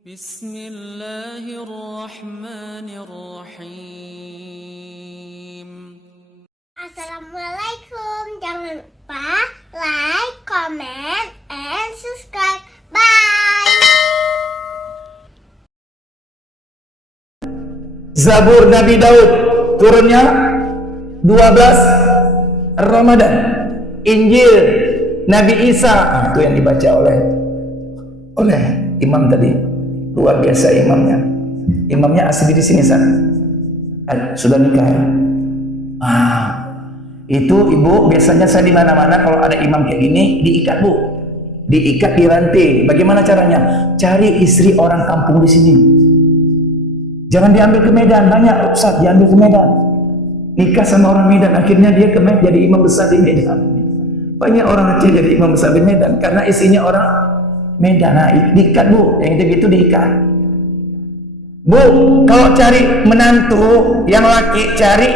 Bismillahirrahmanirrahim. Assalamualaikum. Jangan lupa like, comment, and subscribe. Bye. Zabur Nabi Daud turunnya 12 Ramadan. Injil Nabi Isa itu yang dibaca oleh imam tadi. Luar biasa imamnya. Imamnya asli di sini sudah nikah ya? Itu ibu biasanya saya di mana-mana kalau ada imam kayak gini diikat bu, diikat di rantai. Bagaimana caranya? Cari istri orang kampung di sini. Jangan diambil ke Medan, banyak Ustaz diambil ke Medan. Nikah sama orang Medan, akhirnya dia jadi imam besar di Medan. Banyak orang Aceh jadi imam besar di Medan karena isinya orang Medan. Nah, diikat bu, yang gitu diikat. Bu, kalau cari menantu yang laki, cari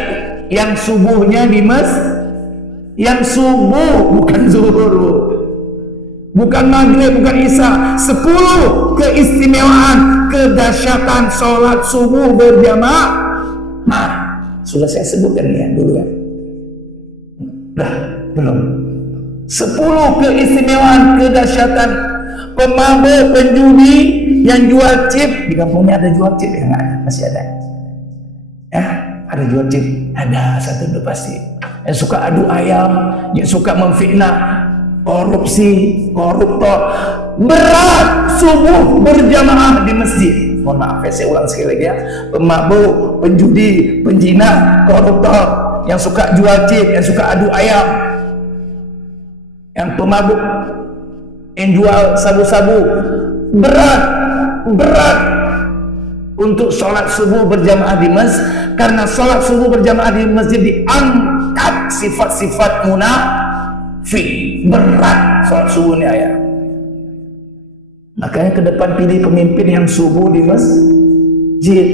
yang subuhnya di yang subuh, bukan zuhur, bukan maghrib, bukan isya. 10 keistimewaan, kedahsyatan sholat subuh berjamaah. Nah, sudah saya sebutkan ya dulu ya. Dah, belum. 10 keistimewaan, kedahsyatan pemabuk, penjudi, yang jual chip. Di kampungnya ada jual chip ya? Nggak ada, masih ada ya? Ada jual chip, ada satu itu pasti. Yang suka adu ayam, yang suka memfitnah, korupsi, koruptor. Berat subuh berjamaah di masjid. Mohon maaf ya, saya ulang sekali lagi ya. Pemabuk, penjudi, penjina, koruptor, yang suka jual chip, yang suka adu ayam, yang pemabuk, yang jual sabu-sabu. Berat untuk sholat subuh berjamaah di masjid, karena sholat subuh berjamaah di masjid diangkat sifat-sifat munafik. Berat sholat subuh ini ayat. Makanya ke depan pilih pemimpin yang subuh di masjid.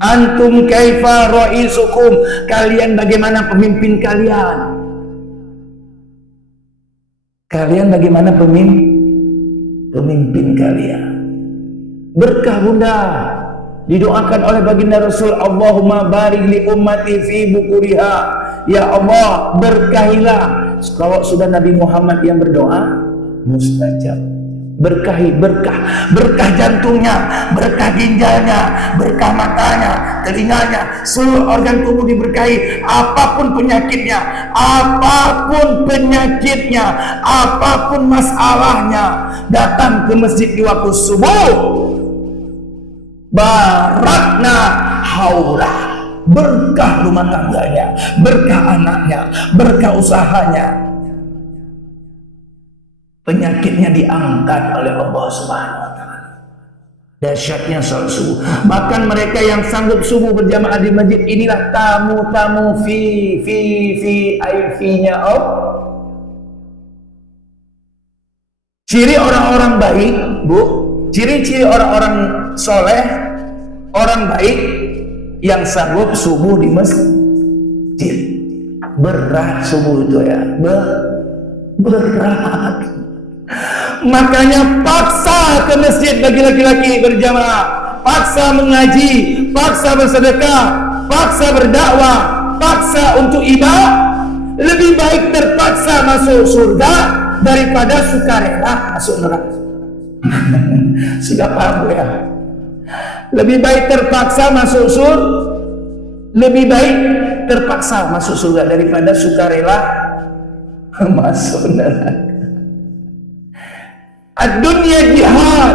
Antum kaifa raisukum, kalian bagaimana pemimpin kalian? Kalian bagaimana pemimpin kalian? Berkah bunda didoakan oleh baginda Rasul, Allahumma barik li ummati fi bukuriha. Ya Allah, berkahilah. Kalau sudah Nabi Muhammad yang berdoa, mustajab. Berkahi, berkah jantungnya, berkah ginjalnya, berkah matanya, telinganya, seluruh organ tubuh diberkahi. Apapun penyakitnya, apapun masalahnya, datang ke masjid di waktu subuh. Barakna haulah, berkah rumah tangganya, berkah anaknya, berkah usahanya. Penyakitnya diangkat oleh Allah Subhanahu wa taala. Dahsyatnya salat subuh. Bahkan mereka yang sanggup subuh berjamaah di masjid, inilah tamu-tamu fi-nya ciri orang-orang baik, Bu. Ciri-ciri orang-orang soleh, orang baik yang sanggup subuh di masjid. Berat subuh itu ya, berat. Makanya paksa ke masjid bagi laki-laki berjamaah, paksa mengaji, paksa bersedekah, paksa berdakwah, paksa untuk ibadah. Lebih baik terpaksa masuk surga daripada sukarela masuk neraka. Sudah paham ya? Lebih baik terpaksa masuk surga, lebih baik terpaksa masuk surga daripada sukarela masuk neraka. Ad-dunya jihad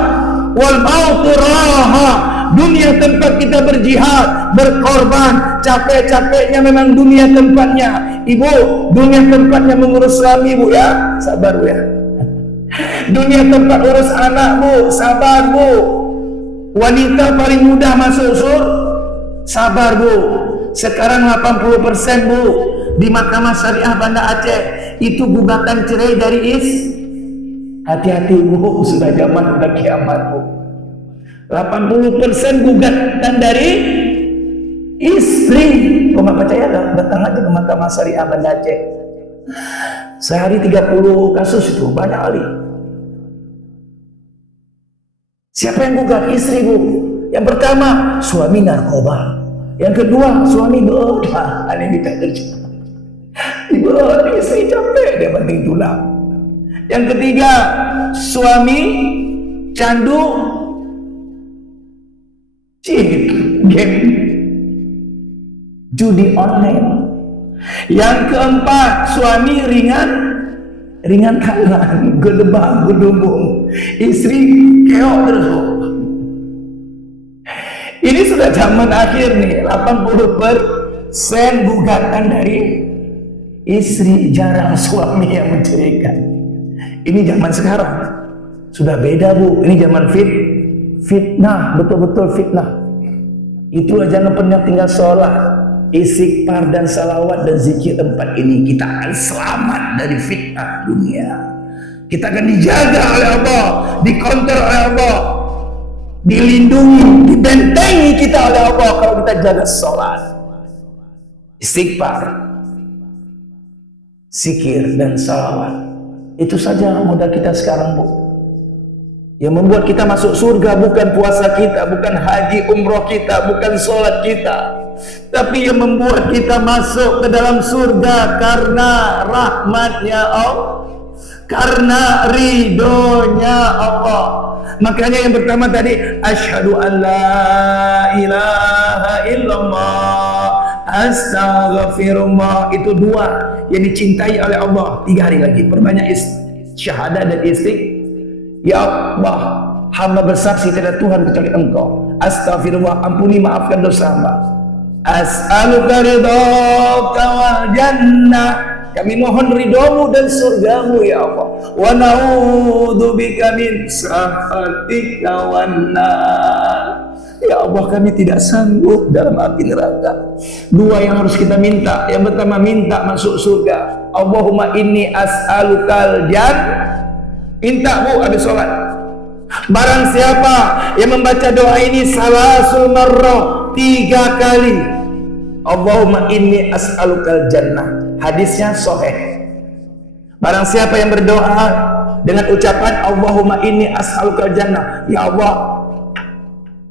wal mautu raha. Dunia tempat kita berjihad, berkorban, capek-capeknya memang dunia tempatnya. Ibu, dunia tempatnya mengurus suami Bu ya, sabar Bu ya. Dunia tempat urus anak Bu, sabar Bu. Wanita paling mudah masuk surga, sabar Bu. Sekarang 80% Bu di Mahkamah Syariah Banda Aceh itu gugatan cerai dari hati-hati Bu, sudah zaman udah kiamat Bu. 80% gugatan dari istri. Kok nggak percaya? Datang aja ke Mahkamah Syariah Banda Aceh. Sehari 30 kasus itu, banyak kali. Siapa yang gugat? Istri, Bu. Yang pertama, suami narkoba. Yang kedua, suami belah. Ini kita kerja. Istri capek, dia banting tulang. Yang ketiga, suami candu game judi online. Yang keempat, suami ringan tangan, gedebak, gedubung. Istri keok terus. Ini sudah zaman akhir nih, 80% gugatan dari istri, jarang suami yang menceraikan. Ini zaman sekarang sudah beda, Bu. Ini zaman fitnah, betul-betul fitnah. Itulah jangan pernah tinggal sholat, istighfar dan salawat dan zikir tempat ini. Kita akan selamat dari fitnah dunia. Kita akan dijaga oleh Allah, dikontrol oleh Allah, dilindungi, dibentengi kita oleh Allah kalau kita jaga sholat, istighfar, zikir dan salawat. Itu saja modal kita sekarang, Bu. Yang membuat kita masuk surga bukan puasa kita, bukan haji umroh kita, bukan sholat kita, tapi yang membuat kita masuk ke dalam surga karena rahmatnya Allah, karena ridhonya Allah. Makanya yang pertama tadi, asyhadu an la ilaha illallah, astaghfirullah. Itu dua yang dicintai oleh Allah. 3 hari lagi perbanyak syahadat dan istighfar. Ya Allah, hamba bersaksi tidak Tuhan kecuali Engkau. Astaghfirullah, ampuni maafkan dosa hamba. As'aluka ridhaka wal jannah, kami mohon ridhomu dan surgamu ya Allah. Wa na'udzubika min sakhatika wan nar. Ya Allah, kami tidak sanggup dalam api neraka. 2 yang harus kita minta. Yang pertama, minta masuk surga. Allahumma inni as'alukal jannah. Minta, Bu, habis sholat. Barang siapa yang membaca doa ini salasul marrah, 3 kali, Allahumma inni as'alukal jannah, hadisnya sahih. Barang siapa yang berdoa dengan ucapan Allahumma inni as'alukal jannah, ya Allah,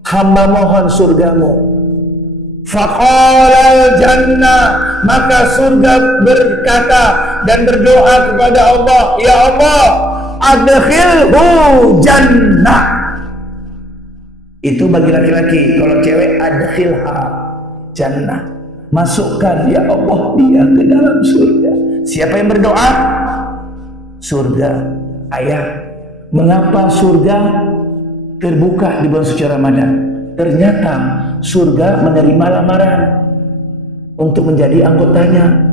hamba mohon surgamu. Faqalal jannah, maka surga berkata dan berdoa kepada Allah, ya Allah, adkhilhu jannah. Itu bagi laki-laki. Kalau cewek, adkhilha jannah, masukkan ya Allah dia ke dalam surga. Siapa yang berdoa? Surga. Ayah, mengapa surga terbuka di bulan suci Ramadan? Ternyata surga menerima lamaran untuk menjadi anggotanya.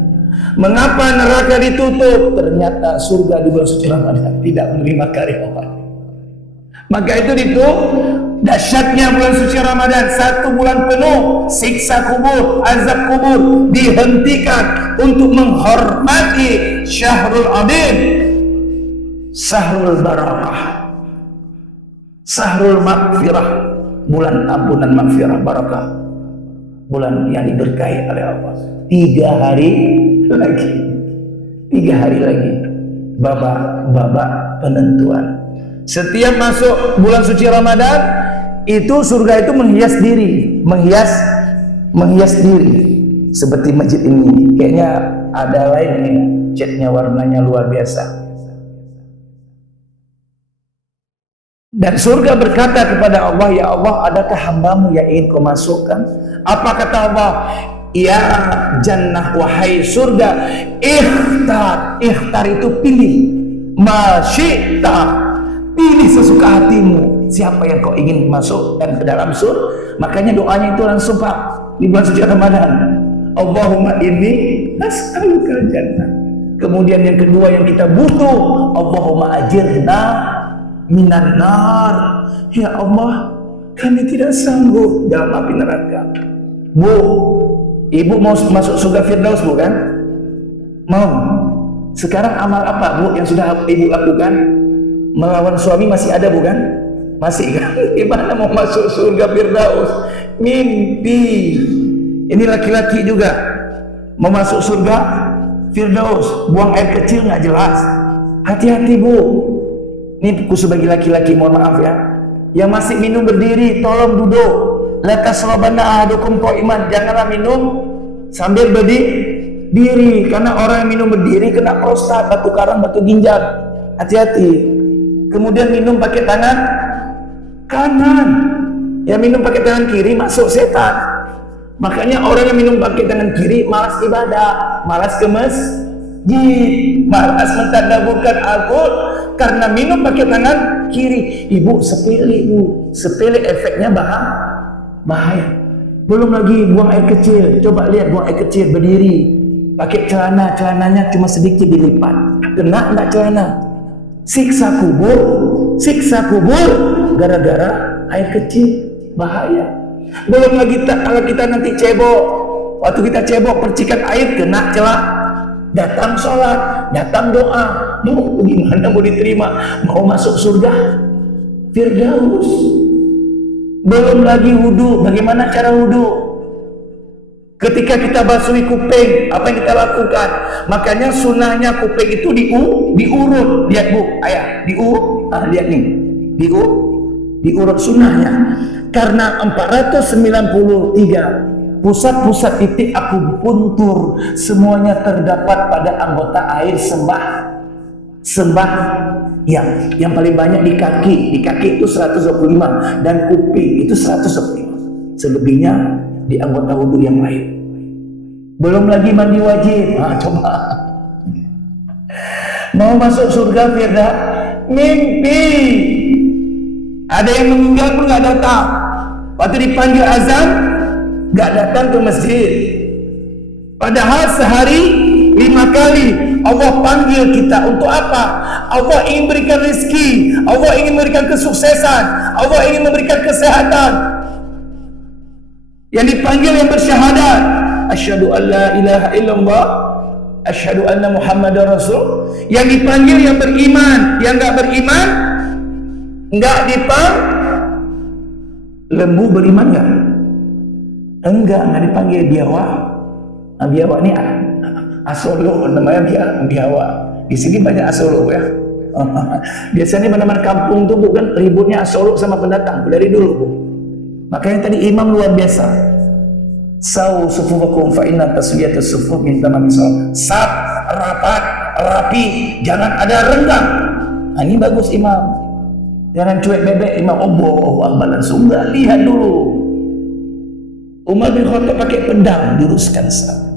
Mengapa neraka ditutup? Ternyata surga di bulan suci Ramadan tidak menerima karyawan. Maka itu dahsyatnya bulan suci Ramadan. 1 bulan penuh siksa kubur, azab kubur dihentikan untuk menghormati syahrul adil, syahrul barakah, syahrul maghfirah, bulan ampunan maghfirah barakah, bulan yang diberkahi oleh Allah. 3 hari lagi, 3 hari lagi, babak penentuan. Setiap masuk bulan suci Ramadan, itu surga itu menghias diri, menghias diri. Seperti masjid ini, kayaknya ada lain ini, catnya warnanya luar biasa. Dan surga berkata kepada Allah, ya Allah, adakah hambamu yang ingin kau masukkan? Apa kata Allah? Ya jannah, wahai surga, ikhtar itu pilih, masyita, pilih sesuka hatimu siapa yang kau ingin masukkan ke dalam surga. Makanya doanya itu langsung, Pak, di bulan suci Ramadan, Allahumma inni as'alukal jannah. Kemudian yang kedua yang kita butuh, Allahumma ajirna minan nar. Ya Allah, kami tidak sanggup dalam api neraka. Bu, ibu mau masuk surga Firdaus, bukan? Mau. Sekarang amal apa, Bu, yang sudah ibu lakukan? Melawan suami masih ada, bukan? Masih, kan? Gimana mau masuk surga Firdaus? Mimpi. Ini laki-laki juga mau masuk surga Firdaus, buang air kecil nggak jelas. Hati-hati, Bu. Ini khusus bagi laki-laki, mohon maaf ya. Yang masih minum berdiri, tolong duduk. La tasrabanna ahadukum qa'iman. Janganlah minum sambil berdiri, karena orang yang minum berdiri kena prostat, batu karang, batu ginjal. Hati-hati. Kemudian minum pakai tangan kanan. Yang minum pakai tangan kiri masuk setan. Makanya orang yang minum pakai tangan kiri malas ibadah, malas ke masjid, malas mentadabburkan Al-Qur'an karena minum pakai tangan kiri. Ibu, sepele bu, sepele efeknya bahaya. Belum lagi buang air kecil. Coba lihat buang air kecil berdiri, pakai celananya cuma sedikit dilipat, kena enggak celana? Siksa kubur gara-gara air kecil, bahaya. Belum lagi kalau kita nanti cebok, waktu kita cebok percikan air kena celak, datang sholat, datang doa, gimana mau diterima? Mau masuk surga Firdaus. Belum lagi wudhu, bagaimana cara wudhu? Ketika kita basuhi kuping, apa yang kita lakukan? Makanya sunnahnya kuping itu diurut. Lihat bu, ayah, diurut. Lihat nih, diurut sunnahnya. Karena 493 pusat-pusat titik akupuntur semuanya terdapat pada anggota air yang paling banyak di kaki itu 125 dan kuping itu 110. Selebihnya di anggota wudhu yang lain. Belum lagi mandi wajib. Coba mau masuk surga Firda, mimpi ada yang meninggal pun nggak datang. Waktu dipanggil azan nggak datang ke masjid. Padahal sehari 5 kali Allah panggil kita untuk apa? Allah ingin memberikan rezeki, Allah ingin memberikan kesuksesan, Allah ingin memberikan kesehatan. Yang dipanggil yang bersyahadat, asyhadu an la ilaha illallah, asyhadu anna muhammadar rasul. Yang dipanggil yang beriman, yang enggak beriman enggak lembu beriman enggak dipanggil biawa. Biawa ini Asolo namanya biawa. Di sini banyak Asolo ya. Biasanya mana-mana kampung tuh bukan ributnya Asolo sama pendatang dari dulu bu. Makanya tadi imam luar biasa. Sawu sufufakum fa inna taswiyatus sufuf min tamamis shalah. Saf, rapat, rapi, jangan ada renggang. Ini bagus imam. Jangan cuek bebek imam. Allahu akbar langsung. Lihat dulu. Umar bin Khattab pakai pedang luruskan saf.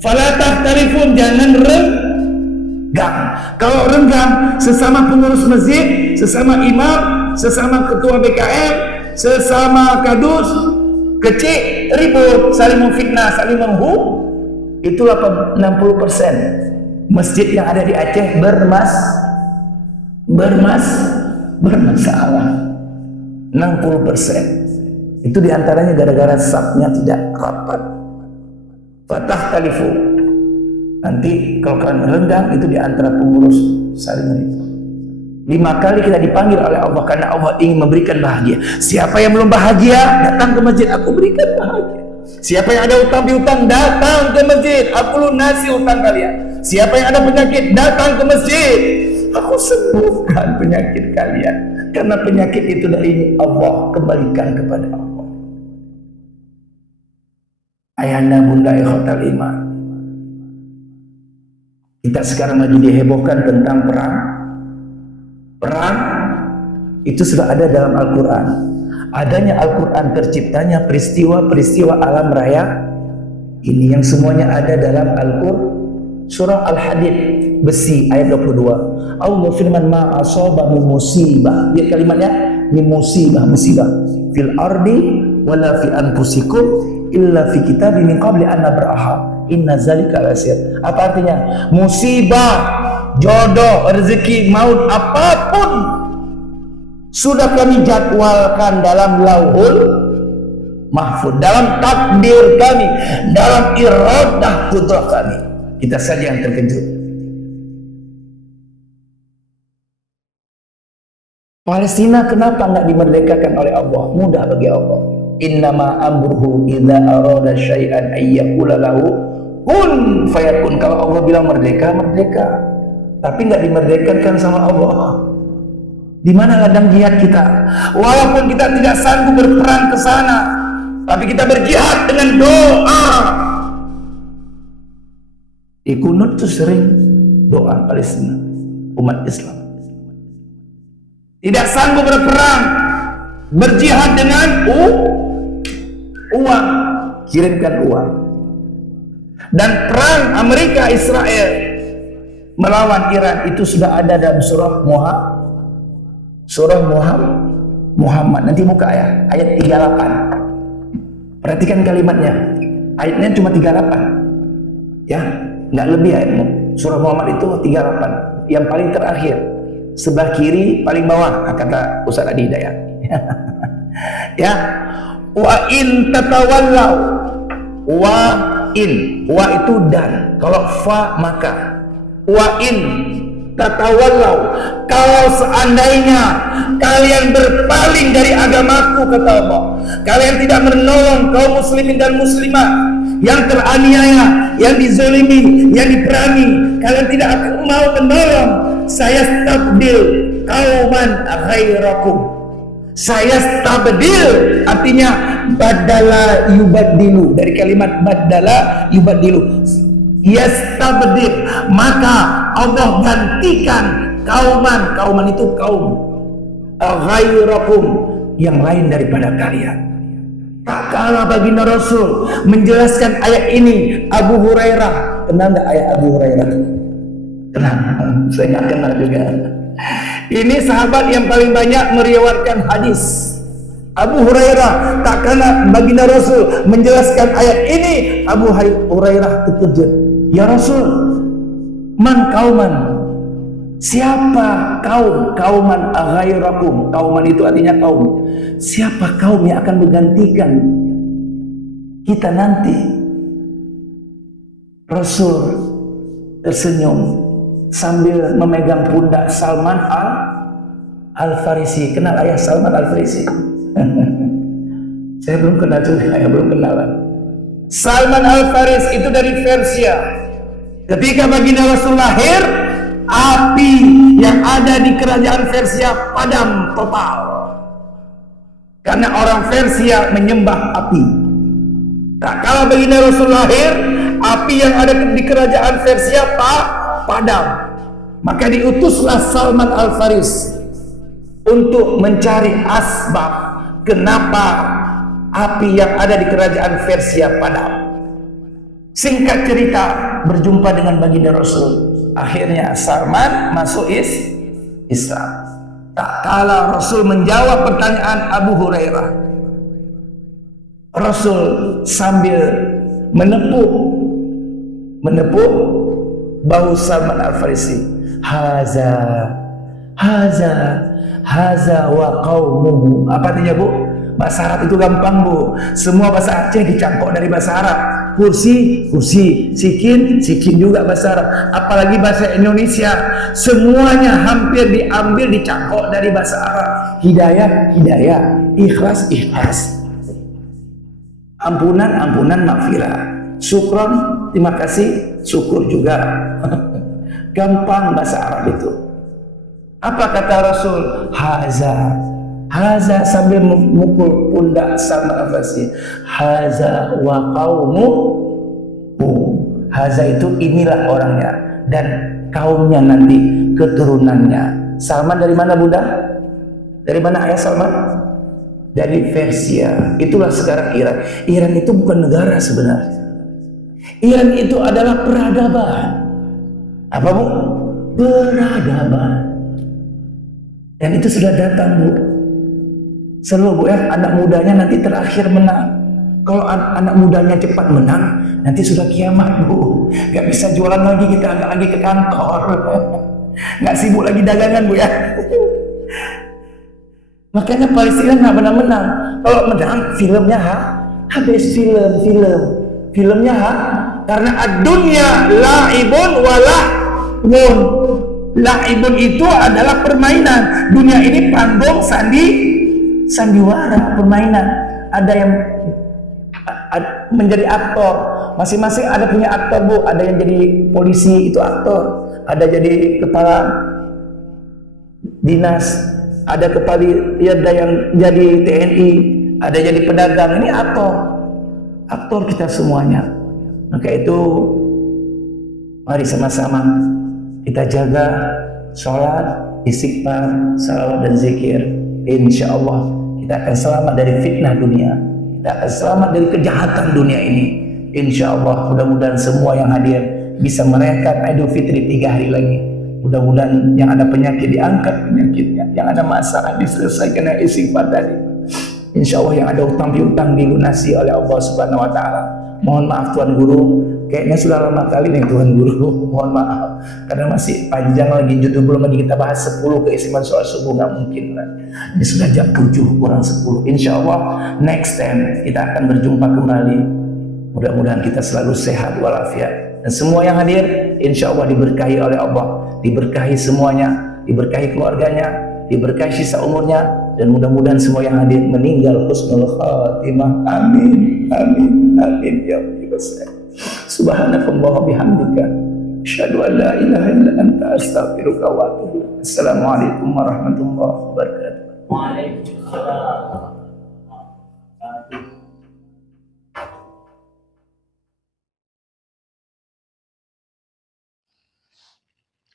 Fala tahtarifun, jangan renggang. Kalau renggang, sesama pengurus masjid, sesama imam, sesama ketua BKM, sesama kadus, kecil, ribut, saling memfitnah, saling menghub. Itu 60% masjid yang ada di Aceh bermasalah. 60% itu diantaranya gara-gara safnya tidak rapat. Fatah talifu. Nanti kalau kalian renggang itu diantara pengurus saling ribut. 5 kali kita dipanggil oleh Allah karena Allah ingin memberikan bahagia. Siapa yang belum bahagia datang ke masjid, aku berikan bahagia. Siapa yang ada utang piutang datang ke masjid, aku lunasi utang kalian. Siapa yang ada penyakit datang ke masjid, aku sembuhkan penyakit kalian. Karena penyakit itu dari Allah, kembalikan kepada Allah. Ayahanda bunda ikhwatal iman, kita sekarang lagi dihebohkan tentang perang itu sudah ada dalam Al-Quran. Adanya Al-Quran terciptanya peristiwa-peristiwa alam raya ini yang semuanya ada dalam Al-Quran. Surah Al-Hadid besi ayat 22. Allah firman ma asaba min musibah. Lihat kalimatnya, min musibah fil ardi wala fi anfusikum illa fi kitabim min qabli an nabraha inna zalika lasir. Apa artinya? Musibah, jodoh, rezeki, maut, apapun sudah kami jadwalkan dalam lauhul mahfuz, dalam takdir kami, dalam iradah kudrah kami. Kita saja yang terkejut. Palestina kenapa nggak dimerdekakan oleh Allah? Mudah bagi Allah. Innama amruhu idza arada syai'an ayyaqula lahu kun fayakun. Kalau Allah bilang merdeka, merdeka. Tapi nggak dimerdekakan sama Allah. Di mana ladang jihad kita? Walaupun kita tidak sanggup berperang ke sana, tapi kita berjihad dengan doa. Di kunut itu sering doa Palestina, umat Islam. Tidak sanggup berperang, berjihad dengan uang, kirimkan uang. Dan perang Amerika Israel melawan Iran itu sudah ada dalam surah Muhammad. Nanti buka ya, ayat 38. Perhatikan kalimatnya. Ayatnya cuma 38. Ya, nggak lebih ayatnya. Surah Muhammad itu 38. Yang paling terakhir, sebelah kiri paling bawah, kata Ustaz Adi Hidayat. Ya, wa in tatawallau, wa itu dan, kalau fa maka, wa in tatawallau, kalau seandainya kalian berpaling dari agamaku, kata Allah, kalian tidak menolong kaum muslimin dan muslimat yang teraniaya, yang dizalimi, yang diperangi, kalian tidak akan mau menolong, saya stabdil kauman ghairakum. Saya stabdil artinya badala yubaddilu, dari kalimat badala yubaddilu, yastabdil, maka Allah gantikan kauman itu kaum, ghairakum, yang lain daripada kalian. Tak kalah baginda Rasul menjelaskan ayat ini. Abu Hurairah, kenal nggak ayat Abu Hurairah? Kenal, saya nggak kenal juga. Ini sahabat yang paling banyak meriwayatkan hadis. Abu Hurairah, tak kalah baginda Rasul menjelaskan ayat ini. Abu Hurairah terkejut, ya Rasul, man kauman, siapa kaum? Kauman ghairakum, kauman itu artinya kaum. Siapa kaum yang akan menggantikan kita nanti? Rasul tersenyum sambil memegang pundak Salman Al-Farisi. Kenal ayah Salman Al-Farisi? Saya belum kenal juga, belum kenalan. Salman Al-Faris itu dari Persia. Ketika baginda Rasul lahir, api yang ada di kerajaan Persia padam total, karena orang Persia menyembah api. Tak kalah baginda Rasul lahir, api yang ada di kerajaan Persia padam. Maka diutuslah Salman Al-Faris untuk mencari asbab kenapa api yang ada di kerajaan Persia padam. Singkat cerita, berjumpa dengan baginda Rasul. Akhirnya Salman masuk Islam. Tak kala Rasul menjawab pertanyaan Abu Hurairah, Rasul sambil menepuk bahu Salman Al-Farisi. Haza wa qaumuhu. Apa artinya, Bu? Bahasa Arab itu gampang, Bu. Semua bahasa Aceh dicampur dari bahasa Arab. Kursi, sikin juga bahasa Arab. Apalagi bahasa Indonesia, semuanya hampir diambil dicampur dari bahasa Arab. Hidayah, ikhlas, ampunan, maghfirah. Syukron, terima kasih, syukur juga. Gampang bahasa Arab itu. Apa kata Rasul? Haza sambil memukul pundak Salman Al-Farisi. Haza wa qaumuhu. Haza itu inilah orangnya dan kaumnya nanti, keturunannya. Salman dari mana, Bunda? Dari mana ayah Salman? Dari Persia. Itulah sekarang Iran. Iran itu bukan negara sebenarnya. Iran itu adalah peradaban. Apa, Bu? Peradaban. Dan itu sudah datang, Bu. Selalu, Bu, ya, anak mudanya nanti terakhir menang. Kalau anak mudanya cepat menang, nanti sudah kiamat, Bu. Gak bisa jualan lagi, kita nggak lagi ke kantor. Nggak sibuk lagi dagangan, Bu, ya. Makanya Palestina nggak pernah menang. Kalau menang, filmnya habis filmnya karena ad-dunya la'ibun walahun. La'ibun itu adalah permainan. Dunia ini panggung sandiwara, permainan. Ada yang menjadi aktor, masing-masing ada punya aktor, Bu. Ada yang jadi polisi, itu aktor. Ada jadi kepala dinas ada kepala ada yang jadi TNI, ada jadi pedagang. Ini aktor kita semuanya. Maka itu mari sama-sama kita jaga sholat, istighfar, salawat dan zikir. Insya Allah kita akan selamat dari fitnah dunia, kita akan selamat dari kejahatan dunia ini. Insya Allah mudah-mudahan semua yang hadir bisa merayakan Idul Fitri 3 hari lagi. Mudah-mudahan yang ada penyakit diangkat penyakitnya, yang ada masalah diselesaikan dengan istighfar tadi. Insya Allah yang ada utang piutang dilunasi oleh Allah Subhanahu Wa Taala. Mohon maaf Tuan Guru, kayaknya sudah lama kali nih Tuan Guru. Mohon maaf karena masih panjang lagi, judul belum lagi kita bahas 10 keistimewaan sholat subuh, nggak mungkin lah. Ini sudah jam 7 kurang 10. Insya Allah next time kita akan berjumpa kembali. Mudah-mudahan kita selalu sehat walafiat, dan semua yang hadir insya Allah diberkahi oleh Allah, diberkahi semuanya, diberkahi keluarganya, diberkahi sisa umurnya, dan mudah-mudahan semua yang hadir meninggal husnul khatimah. Amin, amin, amin ya Allah. Subhanakallah wa bihamdika, asyhadu an la ilaha illa anta, astaghfiruka wa atubu ilaik. Assalamualaikum warahmatullahi wabarakatuh. Waalaikumsalam.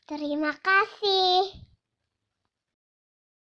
Terima kasih.